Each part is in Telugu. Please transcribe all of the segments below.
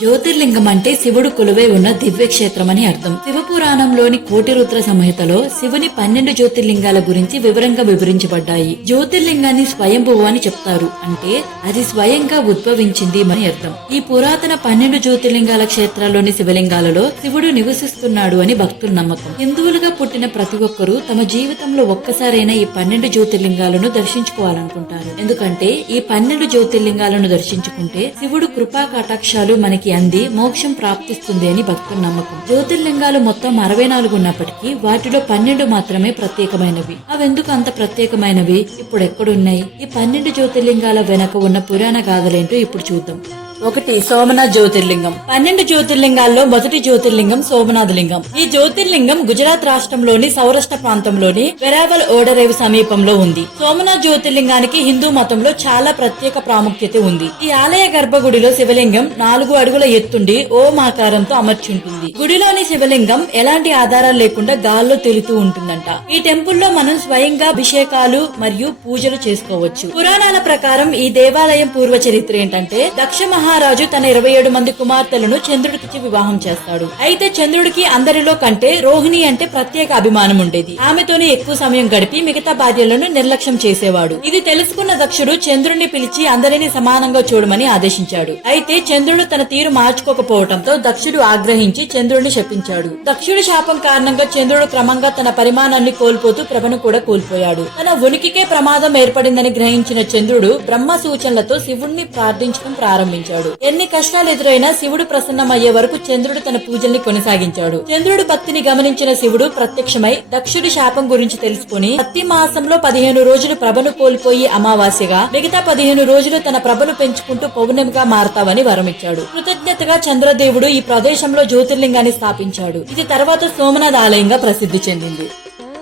జ్యోతిర్లింగం అంటే శివుడు కొలువై ఉన్న దివ్యక్షేత్రం అని అర్థం. శివపురాణంలోని కోటి రుద్ర సంహితలో శివుని పన్నెండు జ్యోతిర్లింగాల గురించి వివరంగా వివరించబడ్డాయి. జ్యోతిర్లింగాన్ని స్వయంభువు అని చెప్తారు. అంటే అది స్వయంగా ఉద్భవించింది అని అర్థం. ఈ పురాతన పన్నెండు జ్యోతిర్లింగాల క్షేత్రాల్లోని శివలింగాలలో శివుడు నివసిస్తున్నాడు అని భక్తుల నమ్మకం. హిందువులుగా పుట్టిన ప్రతి ఒక్కరూ తమ జీవితంలో ఒక్కసారైనా ఈ పన్నెండు జ్యోతిర్లింగాలను దర్శించుకోవాలనుకుంటారు. ఎందుకంటే ఈ పన్నెండు జ్యోతిర్లింగాలను దర్శించుకుంటే శివుడు కృపా కటాక్షాలు మనకి అంది మోక్షం ప్రాప్తిస్తుంది అని భక్తుల నమ్మకం. జ్యోతిర్లింగాలు మొత్తం అరవై నాలుగు ఉన్నప్పటికీ వాటిలో పన్నెండు మాత్రమే ప్రత్యేకమైనవి. అవెందుకు అంత ప్రత్యేకమైనవి? ఇప్పుడు ఎక్కడున్నాయి? ఈ పన్నెండు జ్యోతిర్లింగాల వెనక ఉన్న పురాణ గాథలేంటో ఇప్పుడు చూద్దాం. ఒకటి సోమనాథ్ జ్యోతిర్లింగం. పన్నెండు జ్యోతిర్లింగాల్లో మొదటి జ్యోతిర్లింగం సోమనాథ్ లింగం ఈ జ్యోతిర్లింగం గుజరాత్ రాష్ట్రంలోని సౌరాష్ట్ర ప్రాంతంలోని వెరావల్ ఓడరేవు సమీపంలో ఉంది. సోమనాథ్ జ్యోతిర్లింగానికి హిందూ మతంలో చాలా ప్రత్యేక ప్రాముఖ్యత ఉంది. ఈ ఆలయ గర్భగుడిలో శివలింగం నాలుగు అడుగుల ఎత్తుండి ఓం ఆకారంతో అమర్చి ఉంటుంది గుడిలోని శివలింగం ఎలాంటి ఆధారాలు లేకుండా గాల్లో తెలుతూ ఉంటుందంట. ఈ టెంపుల్లో మనం స్వయంగా అభిషేకాలు మరియు పూజలు చేసుకోవచ్చు. పురాణాల ప్రకారం ఈ దేవాలయం పూర్వ చరిత్ర ఏంటంటే దక్ష మహారాజు తన ఇరవై ఏడు మంది కుమార్తెలను చంద్రుడికిచ్చి వివాహం చేస్తాడు. అయితే చంద్రుడికి అందరిలో కంటే రోహిణి అంటే ప్రత్యేక అభిమానం ఉండేది. ఆమెతోనే ఎక్కువ సమయం గడిపి మిగతా బాధ్యతలను నిర్లక్ష్యం చేసేవాడు. ఇది తెలుసుకున్న దక్షుడు చంద్రుడిని పిలిచి అందరినీ సమానంగా చూడమని ఆదేశించాడు. అయితే చంద్రుడు తన తీరు మార్చుకోకపోవడంతో దక్షుడు ఆగ్రహించి చంద్రుడిని శపించాడు. దక్షుడి శాపం కారణంగా చంద్రుడు క్రమంగా తన పరిమాణాన్ని కోల్పోతూ ప్రభను కూడా కోల్పోయాడు. తన ఉనికికే ప్రమాదం ఏర్పడిందని గ్రహించిన చంద్రుడు బ్రహ్మ సూచనలతో శివుణ్ణి ప్రార్థించడం ప్రారంభించాడు. ఎన్ని కష్టాలు ఎదురైనా శివుడు ప్రసన్నమయ్యే వరకు చంద్రుడు తన పూజల్ని కొనసాగించాడు. చంద్రుడు భక్తిని గమనించిన శివుడు ప్రత్యక్షమై దక్షుడి శాపం గురించి తెలుసుకుని ప్రతి మాసంలో పదిహేను రోజులు ప్రభను కోల్పోయి అమావాస్యగా మిగతా పదిహేను రోజులు తన ప్రభను పెంచుకుంటూ పౌర్ణమిగా మారతావని వరమిచ్చాడు. కృతజ్ఞతగా చంద్రదేవుడు ఈ ప్రదేశంలో జ్యోతిర్లింగాన్ని స్థాపించాడు. ఇది తర్వాత సోమనాథ్ ఆలయంగా ప్రసిద్ధి చెందింది.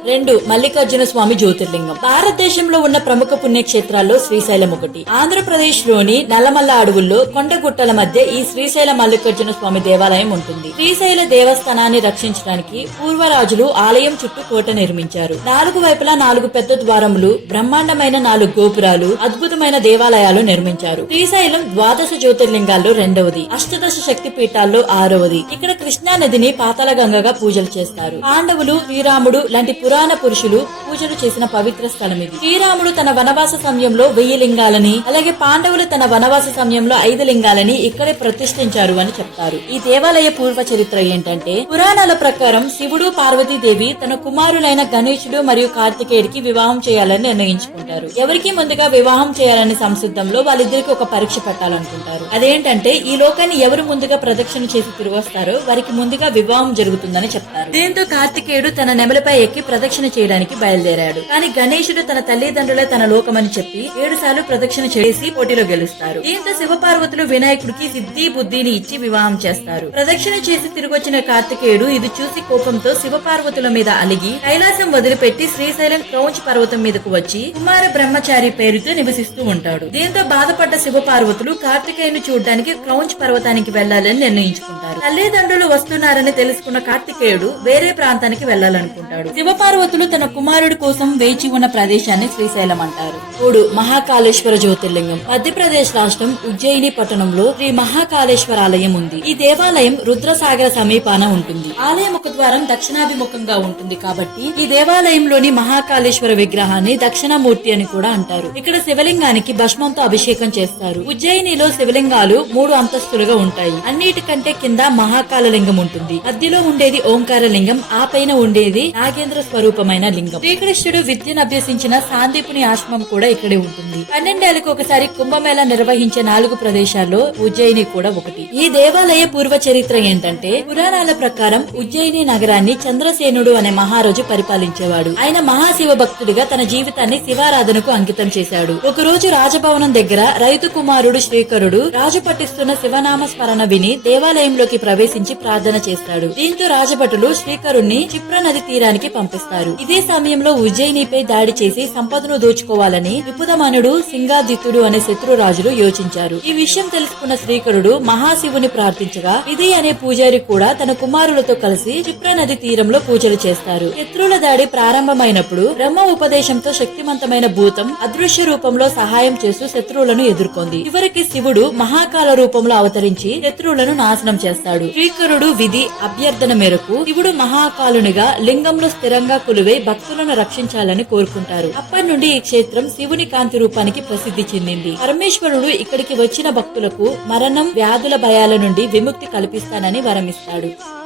రెండు మల్లికార్జున స్వామి జ్యోతిర్లింగం. భారతదేశంలో ఉన్న ప్రముఖ పుణ్యక్షేత్రాల్లో శ్రీశైలం ఒకటి. ఆంధ్రప్రదేశ్లోని నల్లమల్ల అడవుల్లో కొండగుట్టల మధ్య ఈ శ్రీశైల మల్లికార్జున స్వామి దేవాలయం ఉంటుంది. శ్రీశైల దేవస్థానాన్ని రక్షించడానికి పూర్వరాజులు ఆలయం చుట్టూ కోట నిర్మించారు. నాలుగు వైపులా నాలుగు పెద్ద ద్వారములు బ్రహ్మాండమైన నాలుగు గోపురాలు అద్భుతమైన దేవాలయాలు నిర్మించారు. శ్రీశైలం ద్వాదశ జ్యోతిర్లింగాల్లో రెండవది అష్టదశ శక్తి పీఠాల్లో ఆరవది. ఇక్కడ కృష్ణా నదిని పాతాళ గంగగా పూజలు చేస్తారు. పాండవులు శ్రీరాముడు లాంటి పురాణ పురుషులు పూజలు చేసిన పవిత్ర స్థలం ఇది. శ్రీరాముడు తన వనవాస సమయంలో వెయ్యి లింగాలని అలాగే పాండవులు తన వనవాస సమయంలో ఐదు లింగాలని ఇక్కడే ప్రతిష్ఠించారు అని చెప్తారు. ఈ దేవాలయ పూర్వ చరిత్ర ఏంటంటే పురాణాల ప్రకారం శివుడు పార్వతీదేవి తన కుమారులైన గణేశుడు మరియు కార్తికేయుడికి వివాహం చేయాలని నిర్ణయించుకుంటారు. ఎవరికి ముందుగా వివాహం చేయాలనే సంసిద్ధంలో వాళ్ళిద్దరికి ఒక పరీక్ష పెట్టాలనుకుంటారు. అదేంటంటే ఈ లోకాన్ని ఎవరు ముందుగా ప్రదక్షిణ చేసి తిరిగి వస్తారో వారికి ముందుగా వివాహం జరుగుతుందని చెప్తారు. దీంతో కార్తికేయుడు తన నెమలిపై ఎక్కి ప్రదక్షిణ చేయడానికి బయలుదేరాడు. కానీ గణేశుడు తన తల్లిదండ్రులే తన లోకమని చెప్పి ఏడు సార్లు ప్రదక్షిణ చేసి పోటీలో గెలుస్తారు. దీంతో శివపార్వతులు వినాయకుడికి సిద్ధి బుద్ధిని ఇచ్చి వివాహం చేస్తారు. ప్రదక్షిణ చేసి తిరిగొచ్చిన కార్తికేయుడు ఇది చూసి కోపంతో శివపార్వతుల మీద అలిగి కైలాసం వదిలిపెట్టి శ్రీశైలం క్రౌంచ్ పర్వతం మీదకు వచ్చి కుమార బ్రహ్మచారి పేరుతో నివసిస్తూ ఉంటాడు. దీంతో బాధపడ్డ శివపార్వతులు కార్తికేయుని చూడడానికి క్రౌంచ్ పర్వతానికి వెళ్ళాలని నిర్ణయించుకుంటారు. తల్లిదండ్రులు వస్తున్నారని తెలుసుకున్న కార్తికేయుడు వేరే ప్రాంతానికి వెళ్ళాలనుకుంటాడు పార్వతులు తన కుమారుడి కోసం వేచి ఉన్న ప్రదేశాన్ని శ్రీశైలం అంటారు. మూడు మహాకాళేశ్వర జ్యోతిర్లింగం. మధ్యప్రదేశ్ రాష్ట్రం ఉజ్జయిని పట్టణంలో శ్రీ మహాకాళేశ్వర ఆలయం ఉంది. ఈ దేవాలయం రుద్రసాగర సమీపాన ఉంటుంది. ఆలయం ఒక ద్వారం దక్షిణాభిముఖంగా ఉంటుంది కాబట్టి ఈ దేవాలయంలోని మహాకాళేశ్వర విగ్రహాన్ని దక్షిణామూర్తి అని కూడా అంటారు. ఇక్కడ శివలింగానికి భస్మంతో అభిషేకం చేస్తారు. ఉజ్జయినిలో శివలింగాలు మూడు అంతస్తులుగా ఉంటాయి. అన్నిటికంటే కింద మహాకాళ లింగం ఉంటుంది. మధ్యలో ఉండేది ఓంకార లింగం ఆ పైన ఉండేది నాగేంద్ర స్వరూపమైన లింగం. శ్రీకృష్ణుడు విద్యను అభ్యసించిన సాందీపుని ఆశ్రమం కూడా ఇక్కడే ఉంటుంది. పన్నెండేళ్ళకు ఒకసారి కుంభమేళ నిర్వహించే నాలుగు ప్రదేశాల్లో ఉజ్జయిని కూడా ఒకటి. ఈ దేవాలయ పూర్వ చరిత్ర ఏంటంటే పురాణాల ప్రకారం ఉజ్జయిని నగరాన్ని చంద్రసేనుడు అనే మహారాజు పరిపాలించేవాడు. ఆయన మహాశివ భక్తుడిగా తన జీవితాన్ని శివారాధనకు అంకితం చేశాడు. ఒక రోజు రాజభవనం దగ్గర రైతు కుమారుడు శ్రీకరుడు రాజు పఠిస్తున్న శివనామ స్మరణ విని దేవాలయంలోకి ప్రవేశించి ప్రార్థన చేస్తాడు. దీంతో రాజభటులు శ్రీకరుణ్ణి క్షిప్ర నది తీరానికి పంపిస్తారు. చేస్తారు. ఇదే సమయంలో ఉజ్జయినిపై దాడి చేసి సంపదను దోచుకోవాలని విపుదమనుడు సింగాదిత్తుడు అనే శత్రురాజులు యోచించారు. ఈ విషయం తెలుసుకున్న శ్రీకరుడు మహాశివుని ప్రార్థించగా ఇది అనే పూజారి కూడా తన కుమారులతో కలిసి క్షిప్ర నది తీరంలో పూజలు చేస్తారు. శత్రువుల దాడి ప్రారంభమైనప్పుడు బ్రహ్మ ఉపదేశంతో శక్తివంతమైన భూతం అదృశ్య రూపంలో సహాయం చేస్తూ శత్రువులను ఎదుర్కొంది. చివరికి శివుడు మహాకాల రూపంలో అవతరించి శత్రువులను నాశనం చేస్తాడు. శ్రీకరుడు విధి అభ్యర్థన మేరకు శివుడు మహాకాలునిగా లింగంలో స్థిరంగా కొలువై భక్తులను రక్షించాలని కోరుకుంటారు. అప్పటి నుండి ఈ క్షేత్రం శివుని కాంతి రూపానికి ప్రసిద్ధి చెందింది. పరమేశ్వరుడు ఇక్కడికి వచ్చిన భక్తులకు మరణం వ్యాధుల భయాల నుండి విముక్తి కల్పిస్తానని వరమిస్తాడు.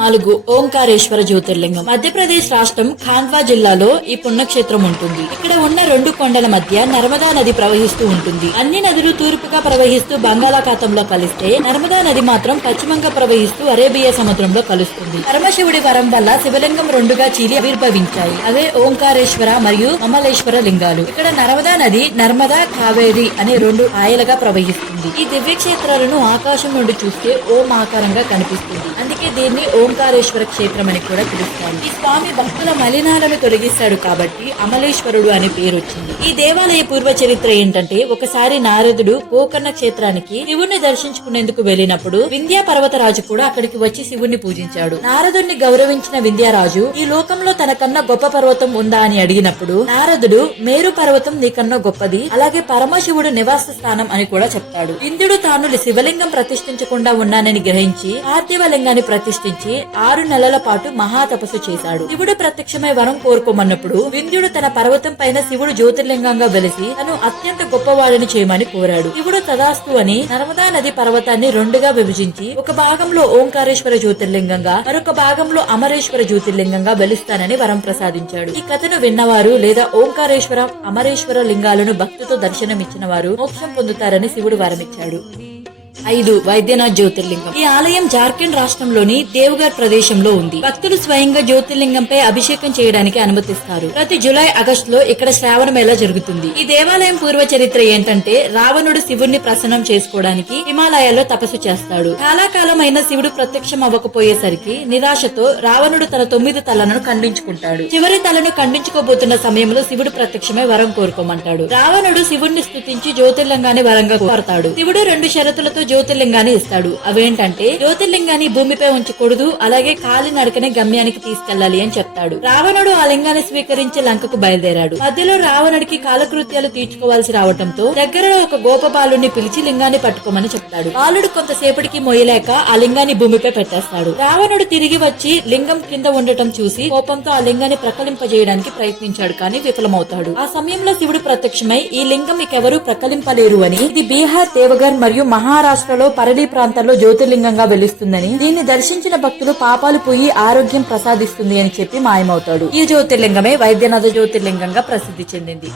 నాలుగు ఓంకారేశ్వర జ్యోతిర్లింగం. మధ్యప్రదేశ్ రాష్ట్రం ఖాండ్వా జిల్లాలో ఈ పుణ్యక్షేత్రం ఉంటుంది. ఇక్కడ ఉన్న రెండు కొండల మధ్య నర్మదా నది ప్రవహిస్తూ ఉంటుంది. అన్ని నదులు తూర్పుగా ప్రవహిస్తూ బంగాళాఖాతంలో కలిస్తే నర్మదా నది మాత్రం పశ్చిమంగా ప్రవహిస్తూ అరేబియా సముద్రంలో కలుస్తుంది. పరమశివుడి వరం వల్ల శివలింగం రెండుగా చీలి ఆవిర్భవించాయి. అవే ఓంకారేశ్వర మరియు మమలేశ్వర లింగాలు. ఇక్కడ నర్మదా నది నర్మదా కావేరి అనే రెండు ఆయలుగా ప్రవహిస్తుంది. ఈ దివ్యక్షేత్రాలను ఆకాశం నుండి చూస్తే ఓం ఆకారంగా కనిపిస్తుంది. అందుకే దీన్ని ఓంకారేశ్వర క్షేత్రం అని కూడా పిలుస్తారు. ఈ స్వామి భక్తుల మలినాలను తొలగిస్తాడు కాబట్టి అమలేశ్వరుడు అనే పేరు వచ్చింది ఈ దేవాలయ పూర్వ చరిత్ర ఏంటంటే ఒకసారి నారదుడు గోకర్ణ క్షేత్రానికి శివుణ్ణి దర్శించుకునేందుకు వెళ్ళినప్పుడు వింధ్యా పర్వతరాజు కూడా అక్కడికి వచ్చి శివుణ్ణి పూజించాడు. నారదుడిని గౌరవించిన వింధ్యారాజు ఈ లోకంలో తనకన్నా గొప్ప పర్వతం ఉందా? అని అడిగినప్పుడు నారదుడు మేరు పర్వతం నీకన్నా గొప్పది అలాగే పరమశివుడు నివాస స్థానం అని కూడా చెప్తాడు. ఇంద్రుడు తాను శివలింగం ప్రతిష్ఠించకుండా ఉన్నానని గ్రహించి పార్థివ లింగాన్ని ప్రతిష్ఠించి ఆరు నెలల పాటు మహా తపస్సు చేశాడు. శివుడు ప్రత్యక్షమై వరం కోరుకోమన్నప్పుడు వింధ్యుడు తన పర్వతం పైన శివుడు జ్యోతిర్లింగంగా వెలిసి తను అత్యంత గొప్పవాడని చేయమని కోరాడు. శివుడు తదాస్తు అని నర్మదా నది పర్వతాన్ని రెండుగా విభజించి ఒక భాగంలో ఓంకారేశ్వర జ్యోతిర్లింగంగా మరొక భాగంలో అమరేశ్వర జ్యోతిర్లింగంగా వెలుస్తానని వరం ప్రసాదించాడు. ఈ కథను విన్నవారు లేదా ఓంకారేశ్వర అమరేశ్వర లింగాలను భక్తితో దర్శనమిచ్చిన వారు మోక్షం పొందుతారని శివుడు వరమిచ్చాడు. ఐదు వైద్యనాథ్ జ్యోతిర్లింగం. ఈ ఆలయం జార్ఖండ్ రాష్ట్రంలోని దేవగర్ ప్రదేశంలో ఉంది. భక్తులు స్వయంగా జ్యోతిర్లింగంపై అభిషేకం చేయడానికి అనుమతిస్తారు. ప్రతి జూలై ఆగస్టు లో ఇక్కడ శ్రావణ మేళ జరుగుతుంది. ఈ దేవాలయం పూర్వ చరిత్ర ఏంటంటే రావణుడు శివుణ్ణి ప్రసన్నం చేసుకోవడానికి హిమాలయాల్లో తపస్సు చేస్తాడు. చాలా కాలమైన శివుడు ప్రత్యక్షం అవ్వకపోయేసరికి నిరాశతో రావణుడు తన తొమ్మిది తలను ఖండించుకుంటాడు. చివరి తలను ఖండించుకోబోతున్న సమయంలో శివుడు ప్రత్యక్షమై వరం కోరుకోమంటాడు. రావణుడు శివుణ్ణి స్థుతించి జ్యోతిర్లింగాన్ని వరంగా కోరతాడు. శివుడు రెండు షరతులతో జ్యోతిర్లింగాన్ని ఇస్తాడు. అవేంటంటే జ్యోతిర్లింగాన్ని భూమిపై ఉంచకూడదు అలాగే కాలి నడకనే గమ్యానికి తీసుకెళ్ళాలి అని చెప్తాడు. రావణుడు ఆ లింగాన్ని స్వీకరించి లంకకు బయలుదేరాడు. మధ్యలో రావణుడికి కాలకృత్యాలు తీర్చుకోవాల్సి రావడంతో దగ్గరలో ఒక గోపబాలుని పిలిచి లింగాన్ని పట్టుకోమని చెప్తాడు. బాలుడు కొంతసేపటికి మొయ్యలేక ఆ లింగాన్ని భూమిపై పెట్టేస్తాడు. రావణుడు తిరిగి వచ్చి లింగం కింద ఉండటం చూసి కోపంతో ఆ లింగాన్ని ప్రకలింపజేయడానికి ప్రయత్నించాడు కానీ విఫలమవుతాడు. ఆ సమయంలో శివుడు ప్రత్యక్షమై ఈ లింగం మీకెవరూ ప్రకలింపలేరు అని ఇది బీహార్ దేవగర్ మరియు మహారాష్ట్రలో పరడి ప్రాంతాల్లో జ్యోతిర్లింగంగా వెలుస్తుందని దీన్ని దర్శించిన భక్తులు పాపాలు పోయి ఆరోగ్యం ప్రసాదిస్తుంది అని చెప్పి మాయమవుతాడు. ఈ జ్యోతిర్లింగమే వైద్యనాథ జ్యోతిర్లింగంగా ప్రసిద్ధి చెందింది.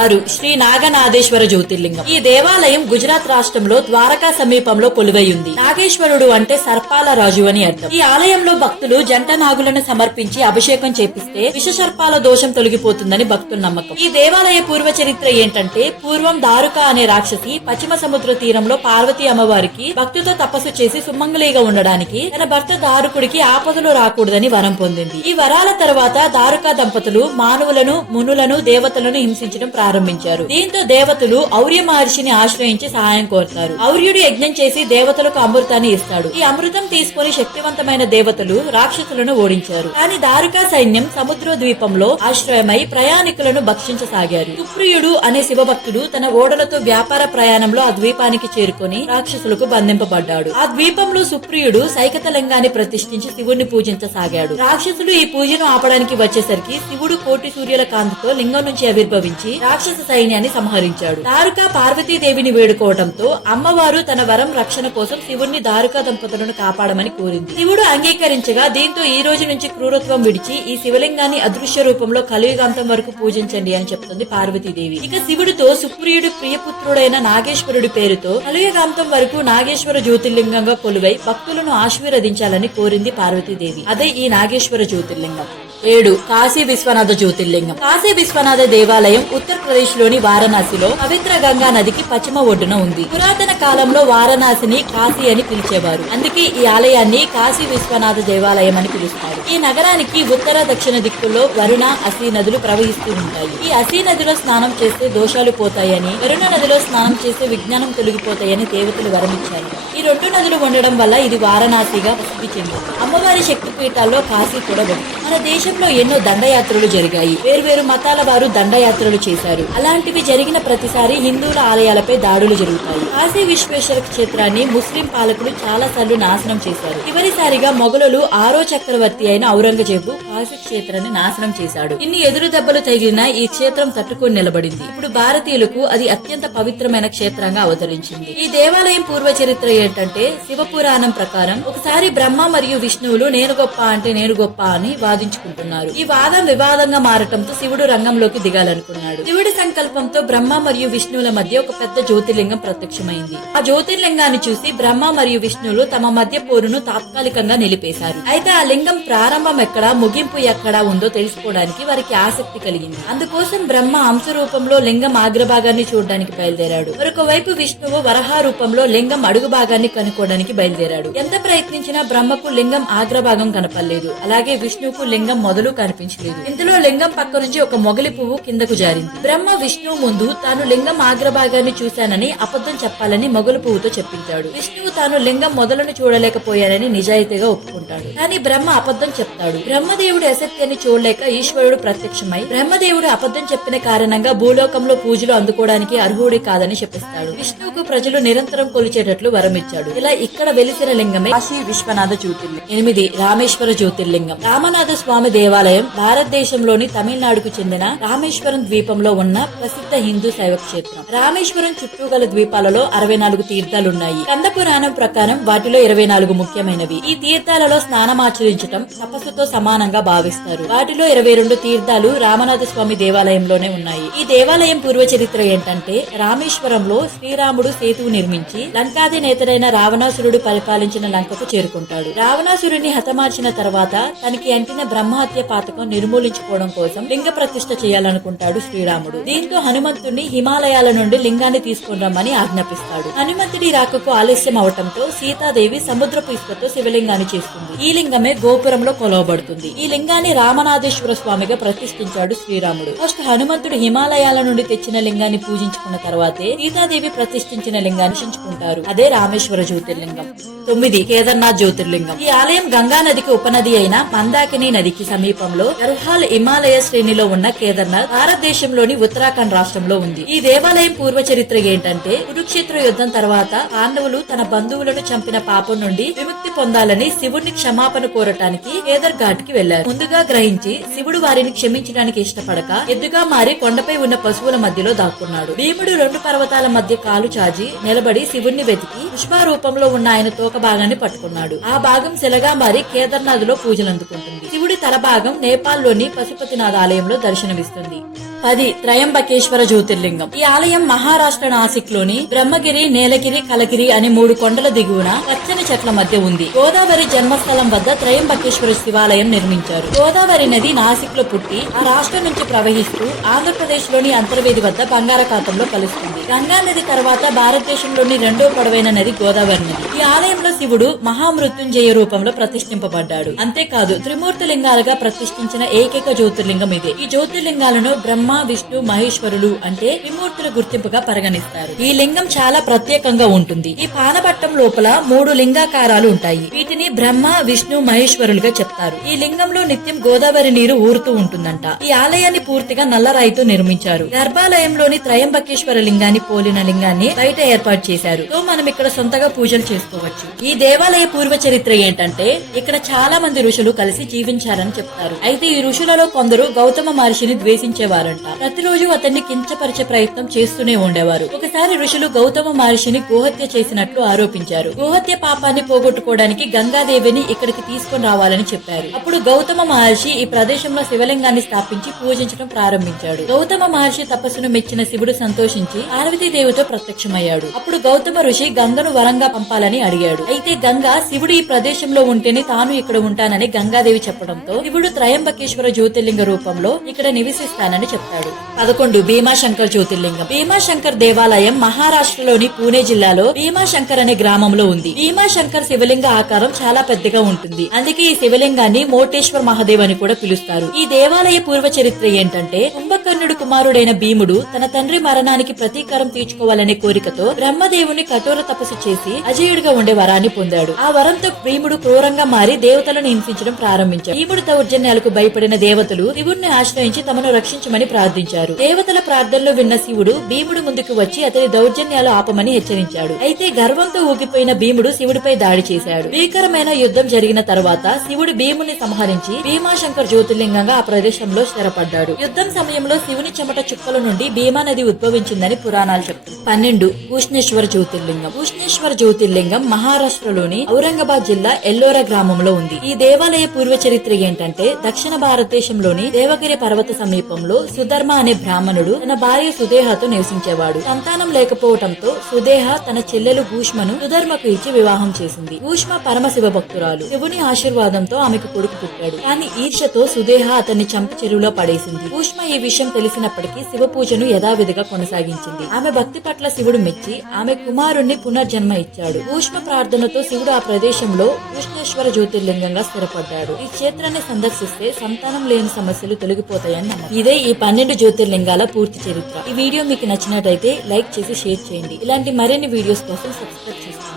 ఆరు శ్రీ నాగనాథేశ్వర జ్యోతిర్లింగం. ఈ దేవాలయం గుజరాత్ రాష్ట్రంలో ద్వారకా సమీపంలో కొలువై ఉంది. నాగేశ్వరుడు అంటే సర్పాల రాజు అని అర్థం. ఈ ఆలయంలో భక్తులు జంట నాగులను సమర్పించి అభిషేకం చేపిస్తే విషసర్పాల దోషం తొలగిపోతుందని భక్తుల నమ్మకం. ఈ దేవాలయ పూర్వ చరిత్ర ఏంటంటే పూర్వం దారుక అనే రాక్షసి పశ్చిమ సముద్ర తీరంలో పార్వతీ అమ్మవారికి భక్తితో తపస్సు చేసి సుమంగళిగా ఉండడానికి తన భర్త దారుకుడికి ఆపదలు రాకూడదని వరం పొందింది. ఈ వరాల తర్వాత దారుక దంపతులు మానవులను మునులను దేవతలను హింసించడం ప్రారంభించారు. దీంతో దేవతలు ఔర్య మహర్షిని ఆశ్రయించి సహాయం కోరుతారు. ఔర్యుడు యజ్ఞం చేసి దేవతలకు అమృతాన్ని ఇస్తాడు. ఈ అమృతం తీసుకుని శక్తివంతమైన దేవతలు రాక్షసులను ఓడించారు. కానీ దారుకా సైన్యం సముద్ర ద్వీపంలో ఆశ్రయమై ప్రయాణికులను భక్షించసాగారు. సుప్రియుడు అనే శివభక్తుడు తన ఓడలతో వ్యాపార ప్రయాణంలో ఆ ద్వీపానికి చేరుకొని రాక్షసులకు బంధింపబడ్డాడు. ఆ ద్వీపంలో సుప్రియుడు సైకత లింగాన్ని ప్రతిష్ఠించి శివుణ్ణి పూజించసాగాడు. రాక్షసులు ఈ పూజను ఆపడానికి వచ్చేసరికి శివుడు కోటి సూర్యుల కాంతితో లింగం నుంచి ఆవిర్భవించి రాక్షస సైన్యాన్ని సంహరించాడు. దారుక పార్వతీదేవిని వేడుకోవడంతో అమ్మవారు తన వరం రక్షణ కోసం శివుణ్ణి దారుక దంపతులను కాపాడమని కోరింది. శివుడు అంగీకరించగా దీంతో ఈ రోజు నుంచి క్రూరత్వం విడిచి ఈ శివలింగాన్ని అదృశ్య రూపంలో కలియుగాంతం వరకు పూజించండి అని చెప్తుంది పార్వతీదేవి. ఇక శివుడితో సుప్రియుడు ప్రియపుత్రుడైన నాగేశ్వరుడి పేరుతో కలియుగాంతం వరకు నాగేశ్వర జ్యోతిర్లింగంగా కొలువై భక్తులను ఆశీర్వదించాలని కోరింది పార్వతీదేవి. అదే ఈ నాగేశ్వర జ్యోతిర్లింగం. ఏడు కాశీ విశ్వనాథ జ్యోతిర్లింగం. కాశీ విశ్వనాథ దేవాలయం ఉత్తరప్రదేశ్లోని వారణాసిలో పవిత్ర గంగా నదికి పశ్చిమ ఒడ్డున ఉంది. పురాతన కాలంలో వారణాసిని కాశీ అని పిలిచేవారు. అందుకే ఈ ఆలయాన్ని కాశీ విశ్వనాథ దేవాలయం అని పిలుస్తారు. ఈ నగరానికి ఉత్తర దక్షిణ దిక్కుల్లో వరుణ అసీ నదులు ప్రవహిస్తూ ఉంటాయి. ఈ అసీ నదిలో స్నానం చేస్తే దోషాలు పోతాయని వరుణ నదిలో స్నానం చేస్తే విజ్ఞానం తొలగిపోతాయని దేవతలు వరమిచ్చారు. ఈ రెండు నదులు ఉండడం వల్ల ఇది వారణాసిగా ప్రసిద్ధి చెందింది. అమ్మవారి శక్తి పీఠాల్లో కాశీ కూడా ఉంది. మన దేశంలో ఎన్నో దండయాత్రలు జరిగాయి. వేర్వేరు మతాల వారు దండయాత్రలు చేశారు. అలాంటివి జరిగిన ప్రతిసారి హిందువుల ఆలయాలపై దాడులు జరుగుతాయి. కాశీ విశ్వేశ్వర క్షేత్రాన్ని ముస్లిం పాలకులు చాలా సార్లు నాశనం చేశారు. చివరిసారిగా మొఘలులు ఆరో చక్రవర్తి అయిన ఔరంగజేబు కాశీ క్షేత్రాన్ని నాశనం చేశాడు. ఇన్ని ఎదురు దెబ్బలు తగిలిన ఈ క్షేత్రం తట్టుకొని నిలబడింది. ఇప్పుడు భారతీయులకు అది అత్యంత పవిత్రమైన క్షేత్రంగా అవతరించింది. ఈ దేవాలయం పూర్వ చరిత్ర ఏంటంటే శివపురాణం ప్రకారం ఒకసారి బ్రహ్మ మరియు విష్ణువులు నేను గొప్ప అంటే నేను గొప్ప అని వాదించుకుంటారు. వాదించుకుంటున్నారు ఈ వాదం వివాదంగా మారటంతో శివుడు రంగంలోకి దిగాలనుకున్నాడు. శివుడి సంకల్పంతో బ్రహ్మ మరియు విష్ణువుల మధ్య ఒక పెద్ద జ్యోతిర్లింగం ప్రత్యక్షమైంది. ఆ జ్యోతిర్లింగాన్ని చూసి బ్రహ్మ మరియు విష్ణువులు తమ మధ్య పోరును తాత్కాలికంగా నిలిపేశారు. అయితే ఆ లింగం ప్రారంభం ఎక్కడ ముగింపు ఎక్కడ ఉందో తెలుసుకోవడానికి వారికి ఆసక్తి కలిగింది. అందుకోసం బ్రహ్మ అంశ రూపంలో లింగం ఆగ్రభాగాన్ని చూడడానికి బయలుదేరాడు. మరొక వైపు విష్ణువు వరహ రూపంలో లింగం అడుగు భాగాన్ని కనుక్కోవడానికి బయలుదేరాడు. ఎంత ప్రయత్నించినా బ్రహ్మకు లింగం ఆగ్రభాగం కనపడలేదు. అలాగే విష్ణువుకు లింగం మొదలు కనిపించలేదు. ఇందులో లింగం పక్క నుంచి ఒక మొగలి పువ్వు కిందకు జారింది. బ్రహ్మ విష్ణువు ముందు తాను లింగం ఆగ్రభాగాన్ని చూశానని అబద్ధం చెప్పాలని మొగలు పువ్వుతో చెప్పించాడు విష్ణువు తాను లింగం మొదలను చూడలేకపోయానని నిజాయితీగా ఒప్పుకుంటాడు. కానీ బ్రహ్మ అబద్ధం చెప్తాడు. బ్రహ్మదేవుడి అసత్యాన్ని చూడలేక ఈశ్వరుడు ప్రత్యక్షమై బ్రహ్మదేవుడు అబద్ధం చెప్పిన కారణంగా భూలోకంలో పూజలు అందుకోవడానికి అర్హుడి కాదని చెప్పిస్తాడు. విష్ణువుకు ప్రజలు నిరంతరం కొలిచేటట్లు వరమిచ్చాడు. ఇలా ఇక్కడ వెలిసిన లింగమే కాశీ విశ్వనాథ జ్యోతిర్లింగం. ఎనిమిది రామేశ్వర జ్యోతిర్లింగం. రామనాథ స్వామి దేవాలయం భారతదేశంలోని తమిళనాడుకు చెందిన రామేశ్వరం ద్వీపంలో ఉన్న ప్రసిద్ధ హిందూ శైవ క్షేత్రం రామేశ్వరం చుట్టూ గల ద్వీపాలలో అరవై నాలుగు తీర్థాలున్నాయి. కంద పురాణం ప్రకారం వాటిలో ఇరవై నాలుగు ముఖ్యమైనవి. ఈ తీర్థాలలో స్నానమాచరించడం తపస్సుతో సమానంగా భావిస్తారు. వాటిలో ఇరవై రెండు తీర్థాలు రామనాథ స్వామి దేవాలయంలోనే ఉన్నాయి. ఈ దేవాలయం పూర్వ చరిత్ర ఏంటంటే రామేశ్వరంలో శ్రీరాముడు సేతువు నిర్మించి లంకాది నేతడైన రావణాసురుడు పరిపాలించిన లంకకు చేరుకుంటాడు. రావణాసురుడిని హతమార్చిన తర్వాత తనకి అంటిన ఆత్మహత్య పాతకం నిర్మూలించుకోవడం కోసం లింగ ప్రతిష్ఠ చేయాలనుకుంటాడు శ్రీరాముడు. దీంతో హనుమంతుడిని హిమాలయాల నుండి లింగాన్ని తీసుకుని రమ్మని ఆజ్ఞాపిస్తాడు. హనుమంతుడి రాకకు ఆలస్యం అవటంతో సీతాదేవి సముద్రపు ఇసుకతో శివలింగాన్ని చేస్తుంది. ఈ లింగమే గోపురంలో కొలవబడుతుంది. ఈ లింగాన్ని రామనాథేశ్వర స్వామిగా ప్రతిష్ఠించాడు శ్రీరాముడు. ఫస్ట్ హనుమంతుడు హిమాలయాల నుండి తెచ్చిన లింగాన్ని పూజించుకున్న తర్వాతే సీతాదేవి ప్రతిష్ఠించిన లింగాన్ని దర్శించుకుంటారు అదే రామేశ్వర జ్యోతిర్లింగం. తొమ్మిది కేదార్నాథ్ జ్యోతిర్లింగం. ఈ ఆలయం గంగా నదికి ఉపనది అయిన మందాకిని నదికి సమీపంలో గర్హాల్ హిమాలయ శ్రేణిలో ఉన్న కేదార్నాథ్ భారతదేశంలోని ఉత్తరాఖండ్ రాష్ట్రంలో ఉంది. ఈ దేవాలయం పూర్వ చరిత్ర ఏంటంటే కురుక్షేత్ర యుద్ధం తర్వాత పాండవులు తన బంధువులను చంపిన పాపం నుండి విముక్తి పొందాలని శివుణ్ణి క్షమాపణ కోరటానికి కేదర్ ఘాట్కి వెళ్ళారు ముందుగా గ్రహించి శివుడు వారిని క్షమించడానికి ఇష్టపడక ఎద్దుగా మారి కొండపై ఉన్న పశువుల మధ్యలో దాక్కున్నాడు. భీముడు రెండు పర్వతాల మధ్య కాలు చాచి నిలబడి శివుణ్ణి వెతికి పుష్ప రూపంలో ఉన్న ఆయన తోక భాగాన్ని పట్టుకున్నాడు. ఆ భాగం శిలగా మారి కేదార్నాథ్లో పూజలందుకుంటుంది. శివుడి తల భాగం నేపాల్లోని పశుపతినాథ్ ఆలయంలో దర్శనమిస్తుంది. పది త్రయంబకేశ్వర జ్యోతిర్లింగం. ఈ ఆలయం మహారాష్ట్ర నాసిక్లోని బ్రహ్మగిరి నీలగిరి కలగిరి అనే మూడు కొండల దిగువన పచ్చని చెట్ల మధ్య ఉంది. గోదావరి జన్మస్థలం వద్ద త్రయంబకేశ్వర శివాలయం నిర్మించారు. గోదావరి నది నాసిక్లో పుట్టి ఆ రాష్ట్రం నుంచి ప్రవహిస్తూ ఆంధ్రప్రదేశ్లోని అంతర్వేది వద్ద బంగారఖాతంలో కలుస్తుంది. గంగా నది తర్వాత భారతదేశంలోని రెండో పొడవైన నది గోదావరి నది. ఈ ఆలయంలో శివుడు మహామృత్యుంజయ రూపంలో ప్రతిష్ఠింపబడ్డాడు. అంతేకాదు త్రిమూర్తి లింగాలుగా ప్రతిష్ఠించిన ఏకైక జ్యోతిర్లింగం ఇది. ఈ జ్యోతిర్లింగాలను బ్రహ్మ విష్ణు మహేశ్వరులు అంటే త్రిమూర్తుల గుర్తింపుగా పరిగణిస్తారు. ఈ లింగం చాలా ప్రత్యేకంగా ఉంటుంది. ఈ పానపట్టం లోపల మూడు లింగాకారాలు ఉంటాయి. వీటిని బ్రహ్మ విష్ణు మహేశ్వరులుగా చెప్తారు. ఈ లింగంలో నిత్యం గోదావరి నీరు ఊరుతూ ఉంటుందంట. ఈ ఆలయాన్ని పూర్తిగా నల్లరాయితో నిర్మించారు. గర్భాలయంలోని త్రయంబకేశ్వర లింగాన్ని పోలిన లింగాన్ని బయట ఏర్పాటు చేశారు. సో మనం ఇక్కడ సొంతగా పూజలు చేసుకోవచ్చు. ఈ దేవాలయ పూర్వ చరిత్ర ఏంటంటే ఇక్కడ చాలా మంది ఋషులు కలిసి జీవించారని చెప్తారు. అయితే ఈ ఋషులలో కొందరు గౌతమ మహర్షిని ద్వేషించేవారంట. ప్రతిరోజు అతన్ని కించపరిచే ప్రయత్నం చేస్తూనే ఉండేవారు. ఒకసారి ఋషులు గౌతమ మహర్షిని గోహత్య చేసినట్లు ఆరోపించారు. గోహత్య పాపాన్ని పోగొట్టుకోవడానికి గంగాదేవిని ఇక్కడికి తీసుకొని రావాలని చెప్పారు. అప్పుడు గౌతమ మహర్షి ఈ ప్రదేశంలో శివలింగాన్ని స్థాపించి పూజించడం ప్రారంభించాడు. గౌతమ మహర్షి తపస్సును మెచ్చిన శివుడు సంతోషించి పార్వతీదేవితో ప్రత్యక్షమయ్యాడు. అప్పుడు గౌతమ ఋషి గంగను వరంగా పంపాలని అడిగాడు. అయితే గంగ శివుడు ఈ ప్రదేశంలో ఉంటేనే తాను ఇక్కడ ఉంటానని గంగాదేవి చెప్పడంతో శివుడు త్రయంబకేశ్వర జ్యోతిర్లింగ రూపంలో ఇక్కడ నివసిస్తానని చెప్తాడు. పదకొండు భీమాశంకర్ జ్యోతిర్లింగం. భీమాశంకర్ దేవాలయం మహారాష్ట్రలోని పూణే జిల్లాలో భీమాశంకర్ అనే గ్రామంలో ఉంది. భీమాశంకర్ శివలింగ ఆకారం చాలా పెద్దగా ఉంటుంది. అందుకే ఈ శివలింగాన్ని మోటేశ్వర్ మహాదేవ్ అని కూడా పిలుస్తారు. ఈ దేవాలయ పూర్వ చరిత్ర ఏంటంటే కుంభకర్ణుడు కుమారుడైన భీముడు తన తండ్రి మరణానికి ప్రతీకారం తీర్చుకోవాలనే కోరికతో బ్రహ్మదేవుని కఠోర తపస్సు చేసి అజయుడిగా ఉండే వరాన్ని పొందాడు. ఆ వరంతో భీముడు క్రూరంగా మారి దేవతలను హింసించడం ప్రారంభించాడు. భీముడు దౌర్జన్యాలకు భయపడిన దేవతలు శివుడిని ఆశ్రయించి తమను రక్షించమని ప్రార్థించారు. దేవతల ప్రార్థనలు విన్న శివుడు భీముడు ముందుకు వచ్చి అతని దౌర్జన్యాలు ఆపమని హెచ్చరించాడు. అయితే గర్వంతో ఊగిపోయిన భీముడు శివుడిపై దాడి చేశాడు. భీకరమైన యుద్ధం జరిగిన తర్వాత శివుడు భీముని సంహరించి భీమాశంకర్ జ్యోతిర్లింగంగా ఆ ప్రదేశంలో స్థిరపడ్డాడు. యుద్ధం సమయంలో శివుని చెమట చుక్కల నుండి భీమా నది ఉద్భవించిందని పురాణాలు చెప్తాయి పన్నెండు. భూష్ణేశ్వర జ్యోతిర్లింగం. భూష్ణేశ్వర జ్యోతిర్లింగం మహారాష్ట్రలోని ఔరంగాబాద్ జిల్లా ఎల్లోరా గ్రామంలో ఉంది. ఈ దేవాలయ పూర్వ చరిత్ర ఏంటంటే దక్షిణ భారతదేశంలోని దేవగిరి పర్వత సమీపంలో సుధర్మ అనే బ్రాహ్మణుడు తన భార్య సుదేహతో నివసించేవాడు. సంతానం లేకపోవడంతో సుదేహ తన చెల్లెలు భూష్మను సుధర్మకు ఇచ్చి వివాహం చేసింది. భూష్మ పరమశివ భక్తురాలు శివుని ఆశీర్వాదంతో ఆమెకు కొడుకు పుట్టాడు. కానీ ఈర్షతో సుదేహ అతన్ని చంపి చెరువులో పడేసింది. భూష్మ ఈ విషయం తెలిసినప్పటికీ శివ పూజను యథావిధిగా కొనసాగించింది. ఆమె భక్తి పట్ల శివుడు మెచ్చి ఆమె కుమారుణ్ణి పునర్జన్మ ఇచ్చాడు. భూష్మ ప్రార్థనతో శివుడు ఆ ప్రదేశంలో కృష్ణేశ్వర జ్యోతిర్లింగంగా స్థిరపడ్డాడు. ఈ క్షేత్రాన్ని సందర్శిస్తే సంతానం లేని సమస్యలు తొలగిపోతాయని నమ్మకం. ఇదే ఈ పన్నెండు జ్యోతిర్లింగాల పూర్తి చరిత్ర. ఈ వీడియో మీకు నచ్చినట్టయితే లైక్ చేసి షేర్ చేయండి. ఇలాంటి మరిన్ని వీడియోస్ కోసం సబ్స్క్రైబ్ చేసుకోండి.